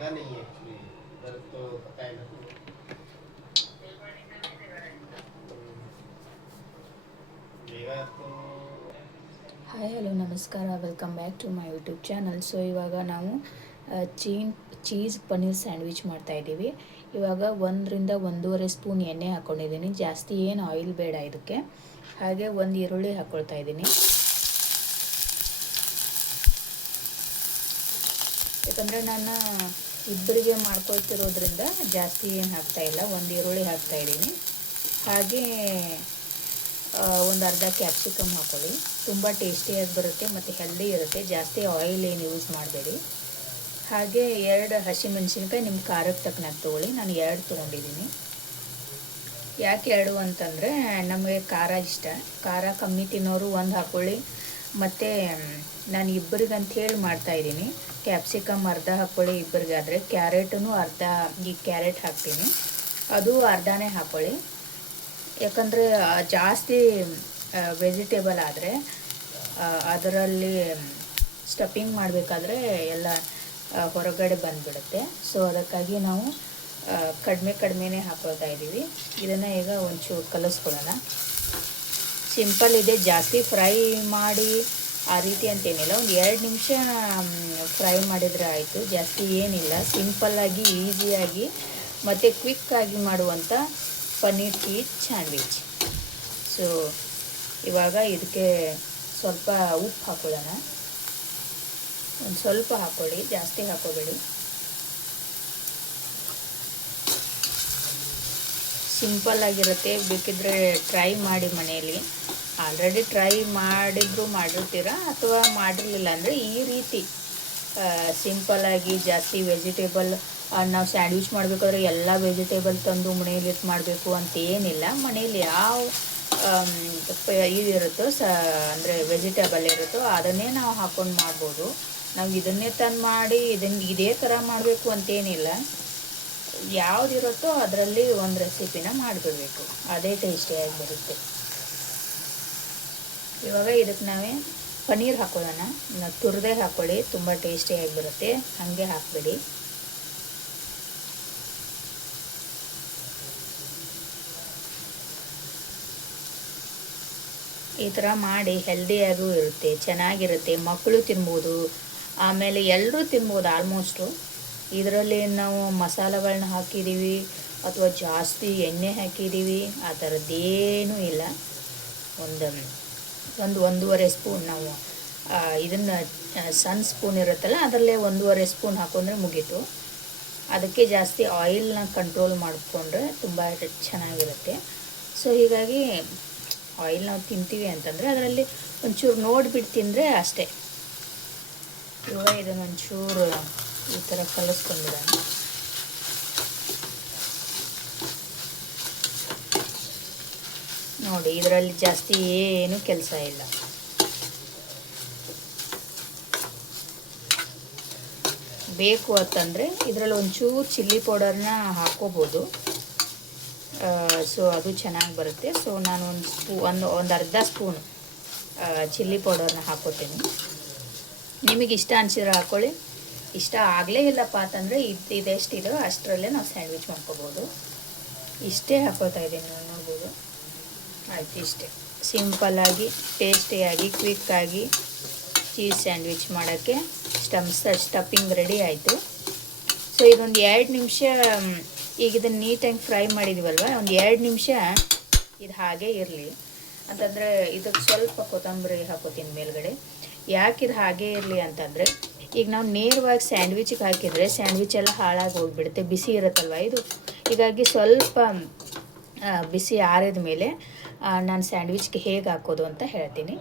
रहेगा नहीं एक्चुअली, इधर तो पता है ना तुम्हें। मेगा तो ಹಾಯ್ ಹಲೋ ನಮಸ್ಕಾರ, welcome back to my YouTube channel. So ಇವಾಗ ನಾವು ಚೀಸ್ ಪನ್ನೀರ್ ಸ್ಯಾಂಡ್ವಿಚ್ ಮಾಡ್ತಾಯಿದ್ದೀವಿ. ಇವಾಗ 1ರಿಂದ 1.5 ಸ್ಪೂನ್ ಎಣ್ಣೆ ಹಾಕ್ಕೊಂಡಿದ್ದೀನಿ. ಜಾಸ್ತಿ ಏನು ಆಯಿಲ್ ಬೇಡ ಇದಕ್ಕೆ. ಹಾಗೆ ಒಂದು ಈರುಳ್ಳಿ ಹಾಕ್ಕೊಳ್ತಾ ಇದ್ದೀನಿ. ಯಾಕಂದರೆ ನಾನು ಇಬ್ಬರಿಗೆ ಮಾಡ್ಕೊಳ್ತಿರೋದ್ರಿಂದ ಜಾಸ್ತಿ ಏನು ಹಾಕ್ತಾಯಿಲ್ಲ, ಒಂದು ಈರುಳ್ಳಿ ಹಾಕ್ತಾಯಿದ್ದೀನಿ. ಹಾಗೆ ಒಂದು ಅರ್ಧ ಕ್ಯಾಪ್ಸಿಕಮ್ ಹಾಕ್ಕೊಳ್ಳಿ. ತುಂಬ ಟೇಸ್ಟಿಯಾಗಿ ಬರುತ್ತೆ ಮತ್ತು ಹೆಲ್ದಿ ಇರುತ್ತೆ. ಜಾಸ್ತಿ ಆಯಿಲ್ ಏನು ಯೂಸ್ ಮಾಡಬೇಡಿ. ಹಾಗೆ 2 ಹಸಿಮೆಣಸಿನ್ಕಾಯಿ ನಿಮ್ಮ ಖಾರಕ್ಕೆ ತಕ್ಕನಾಗಿ ತೊಗೊಳ್ಳಿ. ನಾನು 2 ತೊಗೊಂಡಿದ್ದೀನಿ. ಯಾಕೆ 2 ಅಂತಂದರೆ ನಮಗೆ ಖಾರ ಇಷ್ಟ. ಖಾರ ಕಮ್ಮಿ ತಿನ್ನೋರು 1 ಹಾಕ್ಕೊಳ್ಳಿ. ಮತ್ತು ನಾನು ಇಬ್ಬರಿಗಂತ ಹೇಳಿ ಮಾಡ್ತಾಯಿದ್ದೀನಿ. ಕ್ಯಾಪ್ಸಿಕಮ್ ಅರ್ಧ ಹಾಕ್ಕೊಳ್ಳಿ ಇಬ್ಬರಿಗಾದರೆ. ಕ್ಯಾರೆಟೂ ಅರ್ಧ, ಈ ಕ್ಯಾರೆಟ್ ಹಾಕ್ತೀನಿ, ಅದು ಅರ್ಧನೇ ಹಾಕ್ಕೊಳ್ಳಿ. ಯಾಕಂದರೆ ಜಾಸ್ತಿ ವೆಜಿಟೇಬಲ್ ಆದರೆ ಅದರಲ್ಲಿ ಸ್ಟಫಿಂಗ್ ಮಾಡಬೇಕಾದ್ರೆ ಎಲ್ಲ ಹೊರಗಡೆ ಬಂದುಬಿಡುತ್ತೆ. ಸೊ ಅದಕ್ಕಾಗಿ ನಾವು ಕಡಿಮೆನೇ ಹಾಕ್ಕೊಳ್ತಾ ಇದ್ದೀವಿ. ಇದನ್ನು ಈಗ ಒಂಚೂರು ಕಲಿಸ್ಕೊಳ್ಳೋಣ. ಸಿಂಪಲ್ ಇದೆ, ಜಾಸ್ತಿ ಫ್ರೈ ಮಾಡಿ ಆ ರೀತಿ ಅಂತೇನಿಲ್ಲ. ಒಂದು 2 ನಿಮಿಷ ಫ್ರೈ ಮಾಡಿದರೆ ಆಯಿತು. ಜಾಸ್ತಿ ಏನಿಲ್ಲ, ಸಿಂಪಲ್ಲಾಗಿ ಈಸಿಯಾಗಿ ಮತ್ತು ಕ್ವಿಕ್ಕಾಗಿ ಮಾಡುವಂಥ ಪನ್ನೀರ್ ಚೀಸ್ ಸ್ಯಾಂಡ್ವಿಚ್. ಸೊ ಇವಾಗ ಇದಕ್ಕೆ ಸ್ವಲ್ಪ ಉಪ್ಪು ಹಾಕೊಳ್ಳೋಣ. ಒಂದು ಸ್ವಲ್ಪ ಹಾಕ್ಕೊಳ್ಳಿ, ಜಾಸ್ತಿ ಹಾಕೋಬೇಡಿ. ಸಿಂಪಲ್ಲಾಗಿರುತ್ತೆ. ಬೇಕಿದ್ದರೆ ಟ್ರೈ ಮಾಡಿ ಮನೆಯಲ್ಲಿ. ಆಲ್ರೆಡಿ ಟ್ರೈ ಮಾಡಿರ್ತೀರ ಅಥವಾ ಮಾಡಿರಲಿಲ್ಲ ಅಂದರೆ ಈ ರೀತಿ ಸಿಂಪಲ್ಲಾಗಿ ಜಾಸ್ತಿ ವೆಜಿಟೇಬಲ್ ನಾವು ಸ್ಯಾಂಡ್ವಿಚ್ ಮಾಡಬೇಕಾದ್ರೆ ಎಲ್ಲ ವೆಜಿಟೇಬಲ್ ತಂದು ಮನೆಯಲ್ಲಿ ಮಾಡಬೇಕು ಅಂತ ಏನಿಲ್ಲ. ಮನೇಲಿ ಯಾವ ಇದಿರುತ್ತೋ ಅಂದರೆ ವೆಜಿಟೇಬಲ್ ಇರುತ್ತೋ ಅದನ್ನೇ ನಾವು ಹಾಕ್ಕೊಂಡು ಮಾಡ್ಬೋದು. ನಾವು ಇದನ್ನೇ ತಂದು ಮಾಡಿ ಇದೇ ಥರ ಮಾಡಬೇಕು ಅಂತೇನಿಲ್ಲ. ಯಾವುದಿರುತ್ತೋ ಅದರಲ್ಲಿ ಒಂದು ರೆಸಿಪಿನ ಮಾಡಿಬಿಡಬೇಕು, ಅದೇ ಟೇಸ್ಟಿಯಾಗಿ ಬರುತ್ತೆ. ಇವಾಗ ಇದಕ್ಕೆ ನಾವೇ ಪನ್ನೀರ್ ಹಾಕೊಳ್ಳೋಣ. ತುರಿದೇ ಹಾಕ್ಕೊಳ್ಳಿ, ತುಂಬ ಟೇಸ್ಟಿಯಾಗಿ ಬರುತ್ತೆ. ಹಾಗೆ ಹಾಕಬೇಡಿ. ಈ ಥರ ಮಾಡಿ ಹೆಲ್ದಿಯಾಗೂ ಇರುತ್ತೆ, ಚೆನ್ನಾಗಿರುತ್ತೆ. ಮಕ್ಕಳು ತಿನ್ಬೋದು, ಆಮೇಲೆ ಎಲ್ಲರೂ ತಿನ್ಬೋದು ಆಲ್ಮೋಸ್ಟು. ಇದರಲ್ಲಿ ನಾವು ಮಸಾಲೆಗಳನ್ನ ಹಾಕಿದ್ದೀವಿ ಅಥವಾ ಜಾಸ್ತಿ ಎಣ್ಣೆ ಹಾಕಿದ್ದೀವಿ, ಆ ಥರದ್ದೇನೂ ಇಲ್ಲ. ಒಂದೂವರೆ ಸ್ಪೂನ್ ನಾವು ಇದನ್ನು ಸಣ್ಣ ಸ್ಪೂನ್ ಇರುತ್ತಲ್ಲ ಅದರಲ್ಲೇ 1.5 ಸ್ಪೂನ್ ಹಾಕೊಂಡ್ರೆ ಮುಗೀತು. ಅದಕ್ಕೆ ಜಾಸ್ತಿ ಆಯಿಲ್ನ ಕಂಟ್ರೋಲ್ ಮಾಡಿಕೊಂಡ್ರೆ ತುಂಬ ಚೆನ್ನಾಗಿರುತ್ತೆ. ಸೊ ಹೀಗಾಗಿ ಆಯಿಲ್ ನಾವು ತಿಂತೀವಿ ಅಂತಂದರೆ ಅದರಲ್ಲಿ ಒಂಚೂರು ನೋಡಿಬಿಟ್ಟು ತಿಂದರೆ ಅಷ್ಟೇ. ಇವಾಗ ಇದನ್ನು ಒಂಚೂರು ಈ ಥರ ಕಲಿಸ್ಕೊಂಡಿದ್ದಾನೆ. ನೋಡಿ, ಇದರಲ್ಲಿ ಜಾಸ್ತಿ ಏನು ಕೆಲಸ ಇಲ್ಲ. ಬೇಕು ಅಂತಂದರೆ ಇದರಲ್ಲಿ ಒಂಚೂರು ಚಿಲ್ಲಿ ಪೌಡರ್ನ ಹಾಕ್ಕೋಬೋದು. ಸೊ ಅದು ಚೆನ್ನಾಗಿ ಬರುತ್ತೆ. ಸೊ ನಾನು ಒಂದು ಅರ್ಧ ಸ್ಪೂನು ಚಿಲ್ಲಿ ಪೌಡರ್ನ ಹಾಕ್ಕೋತೀನಿ. ನಿಮಗೆ ಇಷ್ಟ ಅನಿಸಿದ್ರೆ ಹಾಕ್ಕೊಳ್ಳಿ. ಇಷ್ಟ ಆಗಲೇ ಇಲ್ಲಪ್ಪ ಅಂತಂದರೆ ಇದೆಷ್ಟಿದೋ ಅಷ್ಟರಲ್ಲೇ ನಾವು ಸ್ಯಾಂಡ್ವಿಚ್ ಮಾಡ್ಕೋಬೋದು. ಇಷ್ಟೇ ಹಾಕ್ಕೊಳ್ತಾ ಇದ್ದೀನಿ, ನಾನು ನೋಡ್ಬೋದು. ಆಯಿತು, ಇಷ್ಟೇ ಸಿಂಪಲ್ಲಾಗಿ ಟೇಸ್ಟಿಯಾಗಿ ಕ್ವಿಕ್ಕಾಗಿ ಚೀಸ್ ಸ್ಯಾಂಡ್ವಿಚ್ ಮಾಡೋಕ್ಕೆ ಸ್ಟಫಿಂಗ್ ರೆಡಿ ಆಯಿತು. ಸೊ ಇದೊಂದು 2 ನಿಮಿಷ, ಈಗ ಇದನ್ನು ನೀಟಾಗಿ ಫ್ರೈ ಮಾಡಿದ್ದೀವಲ್ವ, ಒಂದು 2 ನಿಮಿಷ ಇದು ಹಾಗೇ ಇರಲಿ. ಅಂತಂದರೆ ಇದಕ್ಕೆ ಸ್ವಲ್ಪ ಕೊತ್ತಂಬರಿ ಹಾಕೋತೀನಿ ಮೇಲ್ಗಡೆ. ಯಾಕೆ ಇದು ಹಾಗೇ ಇರಲಿ ಅಂತಂದರೆ, ಈಗ ನಾವು ನೇರವಾಗಿ ಸ್ಯಾಂಡ್ವಿಚಿಗೆ ಹಾಕಿದರೆ ಸ್ಯಾಂಡ್ವಿಚ್ ಎಲ್ಲ ಹಾಳಾಗಿ ಹೋಗಿಬಿಡುತ್ತೆ, ಬಿಸಿ ಇರುತ್ತಲ್ವ ಇದು. ಹೀಗಾಗಿ ಸ್ವಲ್ಪ ಬಿಸಿ ಆರಿದ ಮೇಲೆ ನಾನು ಸ್ಯಾಂಡ್ವಿಚ್ಗೆ ಹೇಗೆ ಹಾಕೋದು ಅಂತ ಹೇಳ್ತೀನಿ.